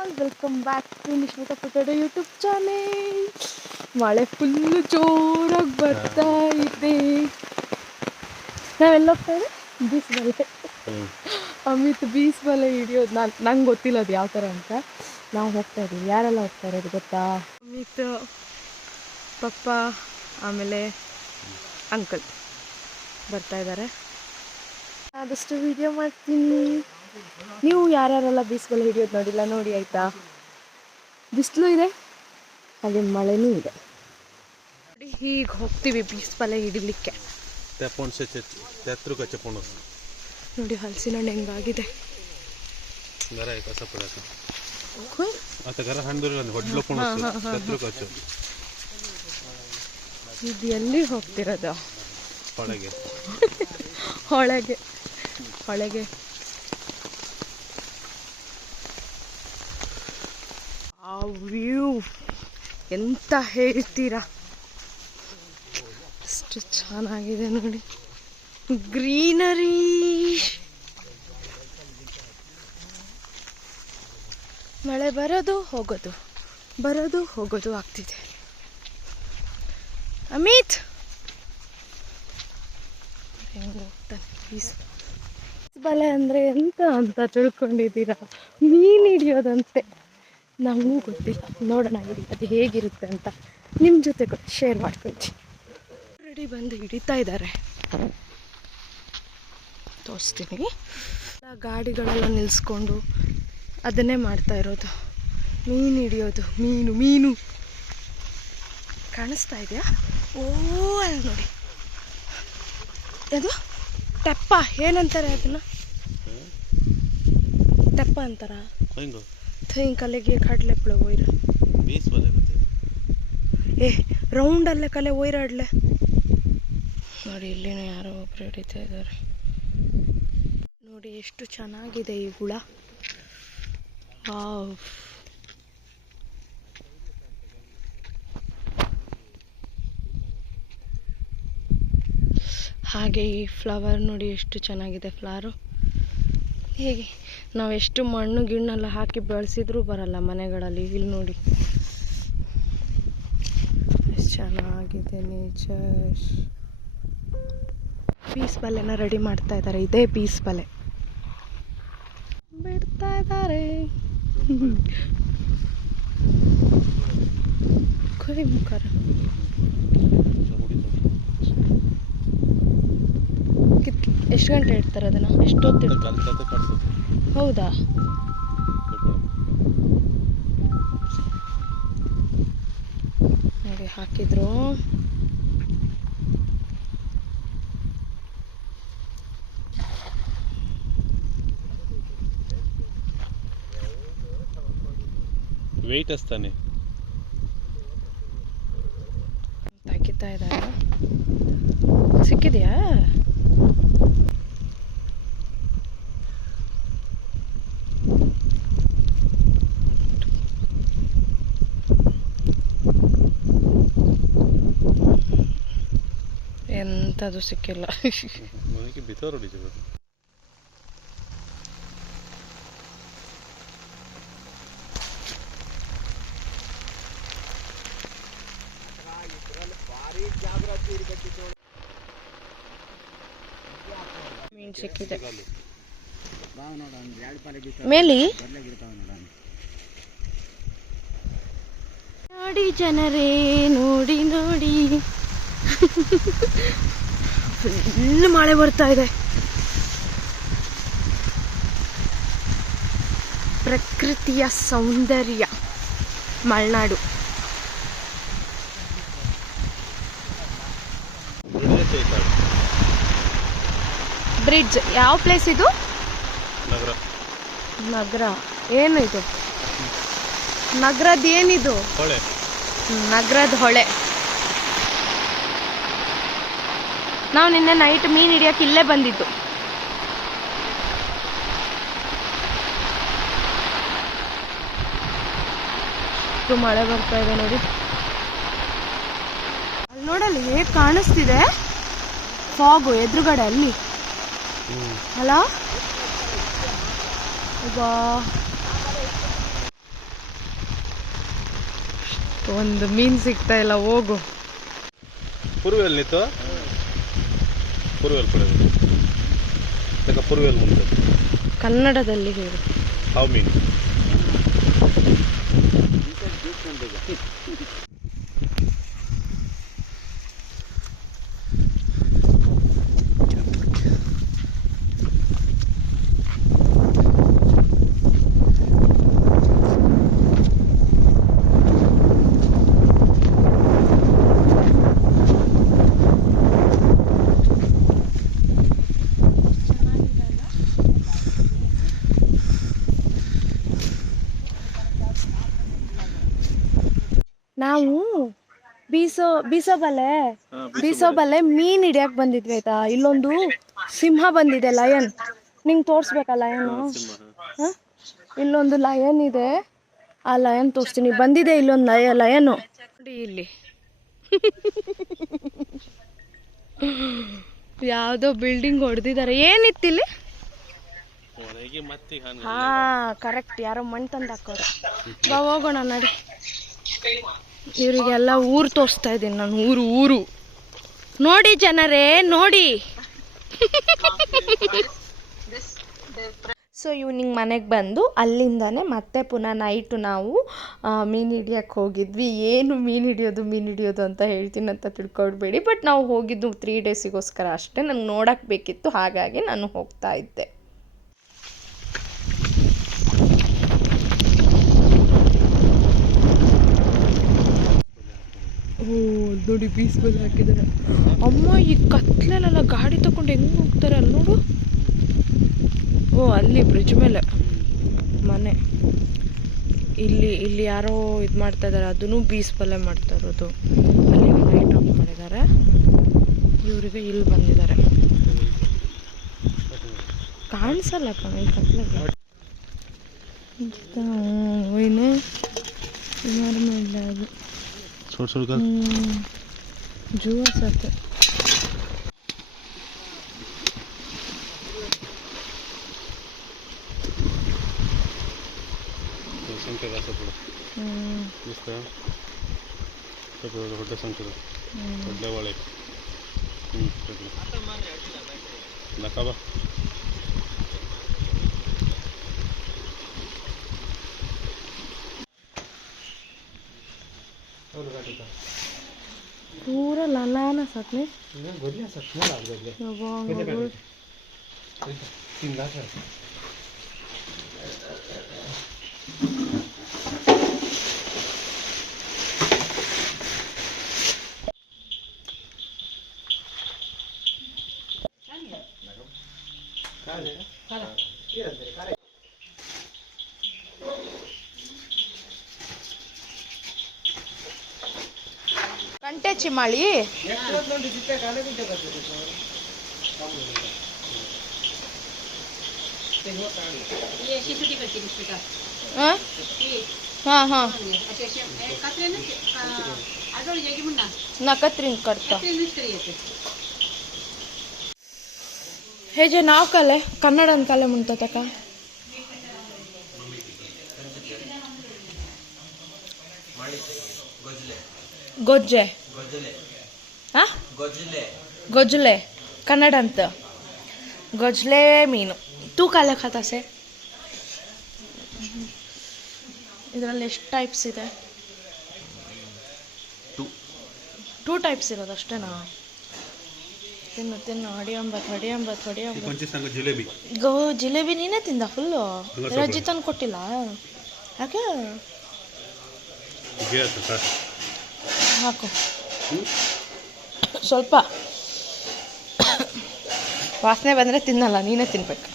All welcome back to Nishmita potato YouTube channel. ಮಳೆ full ಜೋರಾಗಿ ಬರ್ತಾ ಇದೆ. ನಾವೆಲ್ಲ ಹೋಗ್ತಾ ಇದೆ ಬೀಸ್ಬಲೆ. ಅಮಿತ್ ಬೀಸ್ಬಲೆ ಹಿಡಿಯೋದು ನಂಗೆ ಗೊತ್ತಿಲ್ಲ ಅದು ಯಾವ ಥರ ಅಂತ. ನಾವು ಹೋಗ್ತಾ ಇದ್ದೀವಿ. ಯಾರೆಲ್ಲ ಹೋಗ್ತಾ ಇರೋದು ಗೊತ್ತಾ? ಅಮಿತ್, ಪಪ್ಪ, ಆಮೇಲೆ ಅಂಕಲ್ ಬರ್ತಾ ಇದ್ದಾರೆ. ಆದಷ್ಟು ವಿಡಿಯೋ ಮಾಡ್ತೀನಿ. ನೀವು ಯಾರ್ಯಾರೆಲ್ಲ ಬೀಸ್ಬಲೆ ಹಿಡಿಯೋದು ನೋಡಿಲ್ಲ ನೋಡಿ ಆಯಿತಾ. ಬಿಸಿಲು ಇದೆ ಹಾಗೆ ಮಳೆನೂ ಇದೆ. ಹೀಗೆ ಹೋಗ್ತೀವಿ ಬೀಸ್ಬಲೆ ಹಿಡಿಲಿಕ್ಕೆ. ನೋಡಿ ಹಲಸಿನ ಹಣ್ಣು ಹೆಂಗಾಗಿದೆ. ಇದು ಎಲ್ಲಿ ಹೋಗ್ತಿರೋದು? ಹೊಳೆಗೆ. ಆ ವ್ಯೂ ಎಂತ ಹೇಳ್ತೀರಾ, ಅಷ್ಟು ಚೆನ್ನಾಗಿದೆ ನೋಡಿ. ಗ್ರೀನರಿ. ಮಳೆ ಬರೋದು ಹೋಗೋದು ಆಗ್ತಿದೆ. ಅಮಿತ್ ಹೆಂಗೆ ಹೋಗ್ತಾನೆ. ಬೀಸ್ಬಲೆ ಅಂದರೆ ಎಂತ ಅಂತ ತಿಳ್ಕೊಂಡಿದ್ದೀರಾ? ಮೀನು ಹಿಡಿಯೋದಂತೆ. ನಮಗೂ ಗೊತ್ತಿಲ್ಲ, ನೋಡೋಣ ಅದು ಹೇಗಿರುತ್ತೆ ಅಂತ ನಿಮ್ಮ ಜೊತೆ ಕೂಡ ಶೇರ್ ಮಾಡ್ಕೊಳ್ತೀನಿ. ಆಲ್ರೆಡಿ ಬಂದು ಹಿಡಿತಾ ಇದ್ದಾರೆ, ತೋರಿಸ್ತೀನಿ. ಗಾಡಿಗಳೆಲ್ಲ ನಿಲ್ಲಿಸ್ಕೊಂಡು ಅದನ್ನೇ ಮಾಡ್ತಾ ಇರೋದು, ಮೀನು ಹಿಡಿಯೋದು. ಮೀನು ಕಾಣಿಸ್ತಾ ಇದೆಯಾ? ಓ ಅಲ್ಲಿ ನೋಡಿ, ಅದು ತೆಪ್ಪ. ಏನಂತಾರೆ ಅದನ್ನ? ತೆಪ್ಪ ಅಂತಾರ. ಕಲೆಗೆ ಕಡ್ಲೆ ಪುಳ ಒಯ್ರ ರೌಂಡಲ್ಲೇ ಕಲೆ ಒಯ್ರಾಡ್ಲೆ ನೋಡಿ. ಇಲ್ಲಿನೂ ಯಾರೋ ಒಬ್ರು ಹಿಡಿತಾ ಇದ್ದಾರೆ ನೋಡಿ. ಎಷ್ಟು ಚೆನ್ನಾಗಿದೆ ಈ ಹುಳ. ವಾವ್. ಹಾಗೆ ಈ ಫ್ಲವರ್ ನೋಡಿ ಎಷ್ಟು ಚೆನ್ನಾಗಿದೆ. ಫ್ಲವರು ಹೇಗೆ ನಾವೆಷ್ಟು ಮಣ್ಣು ಗಿಣ್ಣೆಲ್ಲ ಹಾಕಿ ಬೆಳೆಸಿದ್ರೂ ಬರಲ್ಲ ಮನೆಗಳಲ್ಲಿ. ಇಲ್ಲಿ ನೋಡಿ ಎಷ್ಟು ಚೆನ್ನಾಗಿದೆ ನೇಚರ್. ಬೀಸ್ಬಲೆನ ರೆಡಿ ಮಾಡ್ತಾ ಇದ್ದಾರೆ. ಇದೇ ಬೀಸ್ಬಲೆ ಬಿಡ್ತಾ ಇದ್ದಾರೆ. ಕೊಯ್ ಮುಖರ ಎಷ್ಟು ಗಂಟೆ ಇಡ್ತಾರೆ ಅದನ್ನ? ಎಷ್ಟೊತ್ತು? ಹೌದಾ? ನೋಡಿ ಹಾಕಿದ್ರು. ವೆಯ್ಟ್ ಅಸ್ತಾನೆ ತಾಕಿತಾ ಇದ್ದಾರೆ. ಸಿಕ್ಕಿದೆಯಾ? ಎಂಥದ್ದು ಸಿಕ್ಕಿಲ್ಲ. ಮೀನು ಸಿಕ್ಕಿದೆ ಮೇಲಿ. ನೋಡಿ ಜನರೇ, ನೋಡಿ ಫುಲ್ ಮಳೆ ಬರ್ತಾ ಇದೆ. ಪ್ರಕೃತಿಯ ಸೌಂದರ್ಯ ಮಲೆನಾಡು. ಬ್ರಿಡ್ಜ್ ಯಾವ ಪ್ಲೇಸ್ ಇದು? ನಗರ. ಏನು ಇದು? ನಗರದ ಏನಿದು? ನಗರದ ಹೊಳೆ. ನಾವು ನಿನ್ನೆ ನೈಟ್ ಮೀನು ಹಿಡಿಯೋಕೆ ಇಲ್ಲೇ ಬಂದಿದ್ದು. ಮಳೆ ಬರ್ತಾ ಇದೆ ನೋಡಿ. ಅಲ್ಲಿ ನೋಡಲ್ಲಿ ಹೇಗೆ ಕಾಣಿಸ್ತಿದೆ ಫಾಗು ಎದುರುಗಡೆ ಅಲ್ಲಿ ಅಲ್ಲ. ಈಗ ಒಂದು ಮೀನು ಸಿಗ್ತಾ ಇಲ್ಲ, ಹೋಗು. ಪುರುವೆಲ್ ನಿತ್ತು ಪುರುವೆಲ್ ಪಡೆದು ಪುರುವೆಲ್ ಮುಂದೆ ಕನ್ನಡದಲ್ಲಿ ಹೇಳು. ಹಾವು ಮೀನು. ನಾವು ಬೀಸೋ ಬಲೆ ಮೀನ್ ಹಿಡಿಯಕ್ ಬಂದಿದ್ವಿ ಆಯ್ತಾ. ಇಲ್ಲೊಂದು ಸಿಂಹ ಬಂದಿದೆ, ಲಯನ್. ನಿಂಗೆ ತೋರ್ಸ್ಬೇಕಾ ಲಯನು? ಇಲ್ಲೊಂದು ಲಯನ್ ಇದೆ, ಆ ಲಯನ್ ತೋರಿಸ್ತೀನಿ. ಬಂದಿದೆ ಇಲ್ಲೊಂದು ಲಯನು ನೋಡಿ ಇಲ್ಲಿ. ಯಾವುದೋ ಬಿಲ್ಡಿಂಗ್ ಹೊಡೆದಿದ್ದಾರೆ. ಏನಿತ್ತಿಲ್ಲಿ? ಹಾ ಕರೆಕ್ಟ್, ಯಾರೋ ಮಣ್ಣು ತಂದು ಹಾಕೋರು. ಬಾ ಹೋಗೋಣ ನಡಿ. ಇವರಿಗೆಲ್ಲ ಊರು ತೋರಿಸ್ತಾ ಇದ್ದೀನಿ ನಾನು. ಊರು ನೋಡಿ ಜನರೇ, ನೋಡಿ. ಸೊ ಈವ್ನಿಂಗ್ ಮನೆಗೆ ಬಂದು ಅಲ್ಲಿಂದಾನೆ ಮತ್ತೆ ಪುನಃ ನೈಟು ನಾವು ಮೀನು ಹಿಡಿಯೋಕ್ಕೆ ಹೋಗಿದ್ವಿ. ಏನು ಮೀನು ಹಿಡಿಯೋದು ಅಂತ ಹೇಳ್ತೀನಿ ಅಂತ ತಿಳ್ಕೊಳ್ಬೇಡಿ. ಬಟ್ ನಾವು ಹೋಗಿದ್ದು 3 ಡೇಸಿಗೋಸ್ಕರ ಅಷ್ಟೇ. ನಂಗೆ ನೋಡೋಕ್ಕೆ ಬೇಕಿತ್ತು, ಹಾಗಾಗಿ ನಾನು ಹೋಗ್ತಾ ಇದ್ದೆ. ನೋಡಿ ಬೀಸ್ ಬಲೆ ಹಾಕಿದ್ದಾರೆ. ಅಮ್ಮ ಈ ಕತ್ಲೆಲ್ಲ ಗಾಡಿ ತಗೊಂಡು ಹೆಂಗೆ ಹೋಗ್ತಾರೆ ಅಲ್ಲಿ ನೋಡು. ಅಲ್ಲಿ ಬ್ರಿಡ್ಜ್ ಮೇಲೆ ಮನೆ. ಇಲ್ಲಿ ಯಾರೋ ಇದು ಮಾಡ್ತಾ ಇದ್ದಾರೆ, ಅದನ್ನು ಬೀಸ್ ಬಲೆ ಮಾಡ್ತಾ ಇರೋದು. ಅಲ್ಲಿ ಲೈಟ್ ಆಫ್ ಮಾಡಿದ್ದಾರೆ. ಇವರಿಗೆ ಇಲ್ಲಿ ಬಂದಿದ್ದಾರೆ, ಕಾಣಿಸಲ್ಲ ಕಣ ಈ ಕತ್ಲೆಗೆ. ಅದು जुआ साथ ದೊಡ್ಡ ಸಂಖ್ಯೆ ದೊಡ್ಡ ಒಳ್ಳೆ ನಕಬ पूरा लाना साथ में गोलियां सब स्मॉल आ गए तीन लाख है कंटे चिमाली हाँ हाँ नकत्रिन करता हे जे नाव कले कन्नड कले मुंत तक ಗೊಜ್ಜೆ ಗೊಜ್ಜಲೆ ಕನ್ನಡ ಅಂತ ಗೊಜ್ಜಲೆ ಮೀನು ತೂಕ ಲೆಕ್ಕ ತಾಸೆ. ಇದರಲ್ಲಿ ಎಷ್ಟು ಟೈಪ್ಸ್ ಇದೆ? 2 ಟೈಪ್ಸ್ ಇರೋದು ಅಷ್ಟೇನಾ? ತಿನ್ನು ಹೊಡಿಯಂಬತ್ತು ಜಿಲೇಬಿ ನೀನೇ ತಿಂದ ಫುಲ್ಲು? ರಜ್ಜಿ ತಂದು ಕೊಟ್ಟಿಲ್ಲ ಯಾಕೆ? ಹಾಕು ಸ್ವಲ್ಪ ವಾಸನೆ ಬಂದರೆ ತಿನ್ನಲ್ಲ, ನೀನೇ ತಿನ್ಬೇಕು.